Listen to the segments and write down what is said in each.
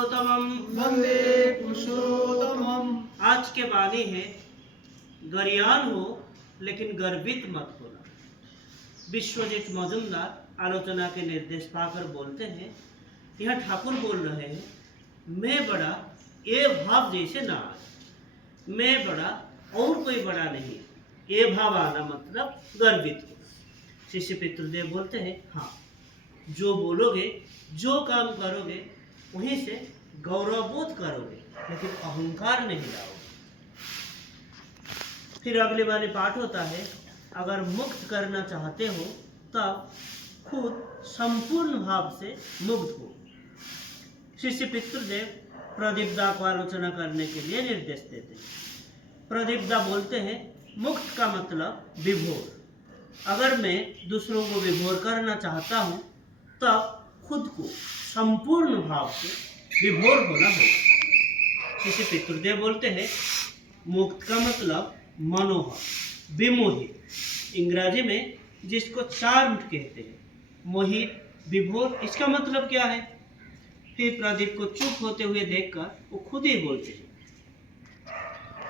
पुरुषोत्तमम् वंदे पुरुषोत्तमम्। आज के वाणी है, गरियान हो लेकिन गर्वित मत होना। विश्वजीत मजुमदार आलोचना के निर्देश पाकर बोलते हैं, यह ठाकुर बोल रहे हैं, मैं बड़ा ये भाव जैसे ना आए, मैं बड़ा और कोई बड़ा नहीं, ये भाव आना मतलब गर्वित हो। शिष्य पितृदेव बोलते हैं, हाँ, जो बोलोगे, जो काम करोगे, वहीं से गौरवबोध करोगे, लेकिन अहंकार नहीं लाओगे। फिर अगले वाले पाठ होता है, अगर मुक्त करना चाहते हो तब खुद संपूर्ण भाव से मुक्त हो। शिष्य पितृदेव प्रदीपदा को आलोचना करने के लिए निर्देश देते हैं। प्रदीपदा बोलते हैं, मुक्त का मतलब विभोर। अगर मैं दूसरों को विभोर करना चाहता हूँ तब खुद को संपूर्ण भाव से विभोर होना होगा। शिष्य पितृदेव बोलते हैं, मुक्त का मतलब मनोहर, विमोहित, इंग्रजी में जिसको चार्म्ड कहते हैं, मोहित, विभोर, इसका मतलब क्या है? फिर प्रदीप को चुप होते हुए देखकर वो खुद ही बोलते हैं,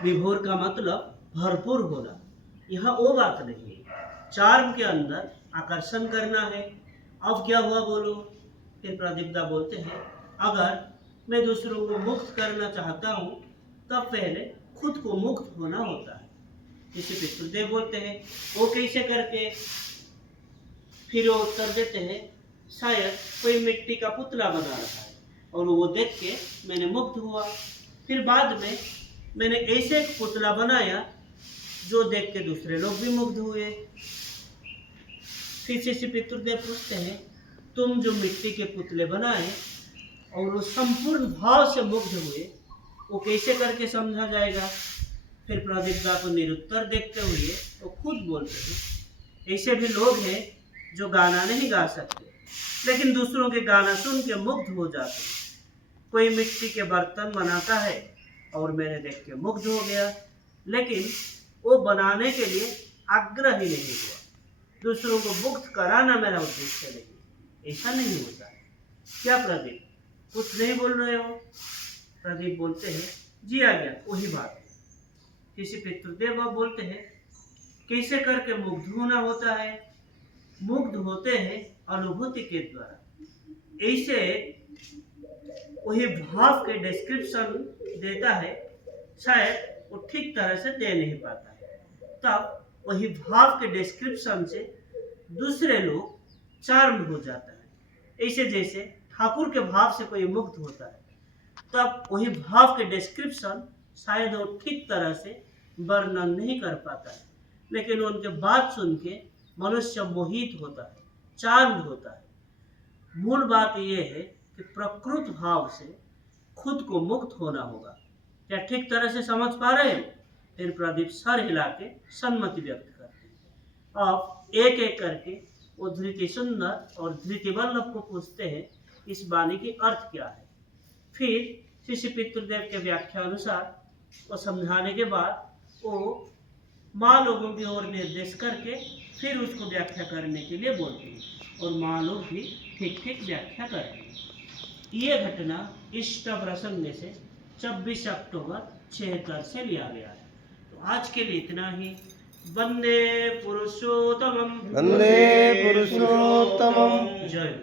विभोर का मतलब भरपूर होना। यह वो बात नहीं है, चार्म के अंदर आकर्षण करना है। अब क्या हुआ बोलो? फिर प्रदीपदा बोलते हैं, अगर मैं दूसरों को मुक्त करना चाहता हूँ तब पहले खुद को मुक्त होना होता है। इसे पितृदेव बोलते हैं, वो कैसे करके? फिर वो उत्तर देते हैं, शायद कोई मिट्टी का पुतला बना रहा है और वो देख के मैंने मुक्त हुआ। फिर बाद में मैंने ऐसे एक पुतला बनाया जो देख के दूसरे लोग भी मुग्ध हुए। फिर शिष्य पितृदेव पूछते हैं, तुम जो मिट्टी के पुतले बनाए और वो संपूर्ण भाव से मुग्ध हुए, वो कैसे करके समझा जाएगा? फिर प्रदीपदा को निरुत्तर देखते हुए वो खुद बोलते हैं, ऐसे भी लोग हैं जो गाना नहीं गा सकते लेकिन दूसरों के गाना सुन के मुग्ध हो जाते हैं। कोई मिट्टी के बर्तन बनाता है और मैंने देख के मुग्ध हो गया, लेकिन वो बनाने के लिए आग्रह ही नहीं हुआ। दूसरों को मुक्त कराना मेरा उद्देश्य नहीं, ऐसा नहीं होता है। क्या प्रदीप, कुछ नहीं बोल रहे हो? प्रदीप बोलते हैं, जी आ गया, वही बात है। किसी पितृदेव अब बोलते हैं, कैसे करके मुग्ध होना होता है? मुग्ध होते हैं अनुभूति के द्वारा। ऐसे वही भाव के डिस्क्रिप्शन देता है, शायद वो ठीक तरह से दे नहीं पाता है, तब वही भाव के डिस्क्रिप्शन से दूसरे लोग चार्म हो जाता है। ऐसे जैसे ठाकुर के भाव से कोई मुक्त होता है, तब वही भाव के डिस्क्रिप्शन शायद वो ठीक तरह से वर्णन नहीं कर पाता है, लेकिन उनके बात सुन के मनुष्य मोहित होता है, चार्म होता है। मूल बात यह है कि प्रकृत भाव से खुद को मुक्त होना होगा। क्या ठीक तरह से समझ पा रहे हैं? फिर प्रदीप सर हिला के सम्मति व्यक्त करते हैं। अब एक एक करके वो धृति सुंदर और धृति वल्लभ को पूछते हैं, इस वाणी की अर्थ क्या है? फिर शिष्य पितृदेव के व्याख्या अनुसार वो समझाने के बाद वो माँ लोगों की ओर निर्देश करके फिर उसको व्याख्या करने के लिए बोलते हैं और माँ लोग भी ठीक ठीक व्याख्या करते हैं। ये घटना इष्ट प्रसंग से 26 अक्टूबर 76 से लिया गया है। तो आज के लिए इतना ही। वंदे पुरुषोत्तमम्। वंदे पुरुषोत्तमम्। जय।